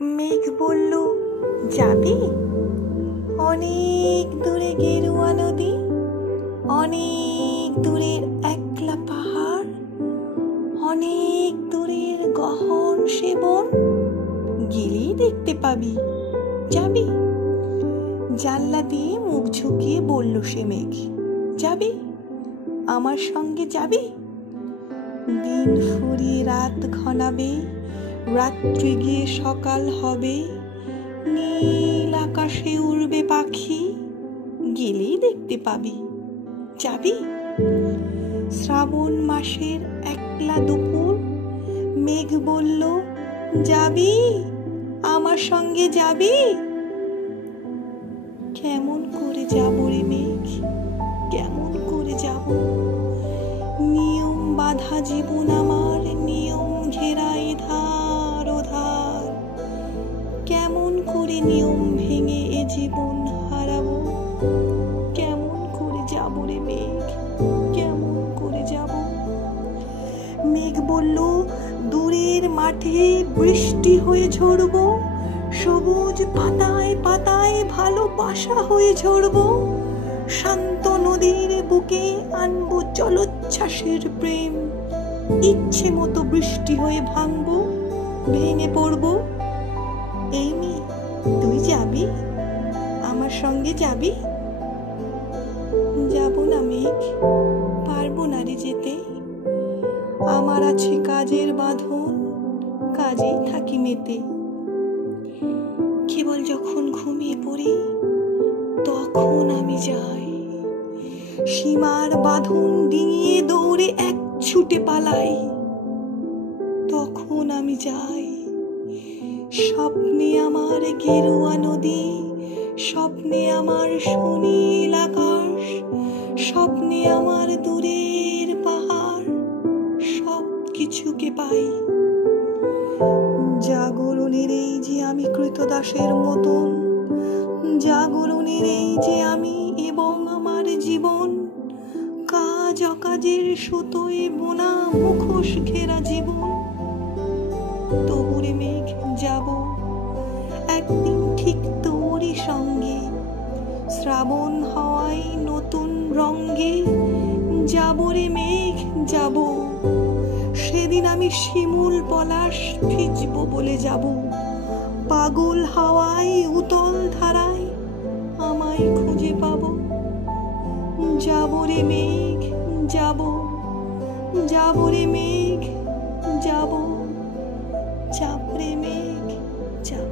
মেঘ বলল, যাবি? অনেক দূরে গেরুয়া নদী, অনেক দূরের একলা পাহাড়, অনেক দূরের গহন সে বন, গেলেই দেখতে পাবি। যাবি? জানলা দিয়ে মুখ ঝুঁকিয়ে বলল সে মেঘ, যাবি? আমার সঙ্গে যাবি? দিন ফুরিয়ে রাত ঘনাবে, রাত্রি গিয়ে সকাল হবে, নীল আকাশে উড়বে পাখি, গেলেই দেখতে পাবি। যাবি? শ্রাবণ মাসের একলা দুপুর, মেঘ বলল, যাবি? আমার সঙ্গে যাবি? কেমন করে যাব রে মেঘ, কেমন করে যাব? নিয়ম বাঁধা জীবন আমার, নিয়ম ঘেরা এধার ওধার, কেমন করে নিয়ম ভেঙে এ জীবন হারাবো? কেমন করে যাব রে মেঘ, কেমন করে যাব? মেঘ বলল, দূরের মাঠে বৃষ্টি হয়ে ঝরবো, সবুজ পাতায় পাতায় ভালোবাসা হয়ে ঝরবো, শান্ত নদীর বুকে আনবো জলোচ্ছ্বাসের প্রেম, ইচ্ছে মতো বৃষ্টি হয়ে ভাঙবো, ভেঙে পড়বো। এই মেয়ে, তুই যাবি? আমার সঙ্গে যাবি? যাব না মেঘ, পারবো না রে যেতে, আমার আছে কাজের বাঁধন, কাজেই থাকি মেতে। কেবল যখন ঘুমিয়ে পড়ি তখন আমি যাই, সীমার বাঁধন ডিঙিয়ে দৌড়ে এক ছুটে পালাই, তখন আমি যাই। স্বপ্নে আমার গেরুয়া নদী, স্বপ্নে আমার সুনীল আকাশ, স্বপ্নে আমার দূরের পাহাড়, সব কিছুকে পাই। জাগরণের এই যে আমি কৃতদাসের মতন, জাগরণের এই যে আমি এবং আমার জীবন, কাজ অকাজের সুতোয় বোনা মুখোশ ঘেরা জীবন। তবুরে মেঘ যাব একদিন ঠিক তোরই সঙ্গে, শ্রাবণ হওয়ায় নতুন রঙ্গে, যাব রে মেঘ যাব, সেদিন আমি শিমুল পলাশ ভিজবো বলে যাব, পাগল হাওয়ায় উতল ধারায় আমায় খুঁজে পাবো। যাব রে মেঘ যাব, যাব রে মেঘ যাব, যাব রে মেঘ যাব।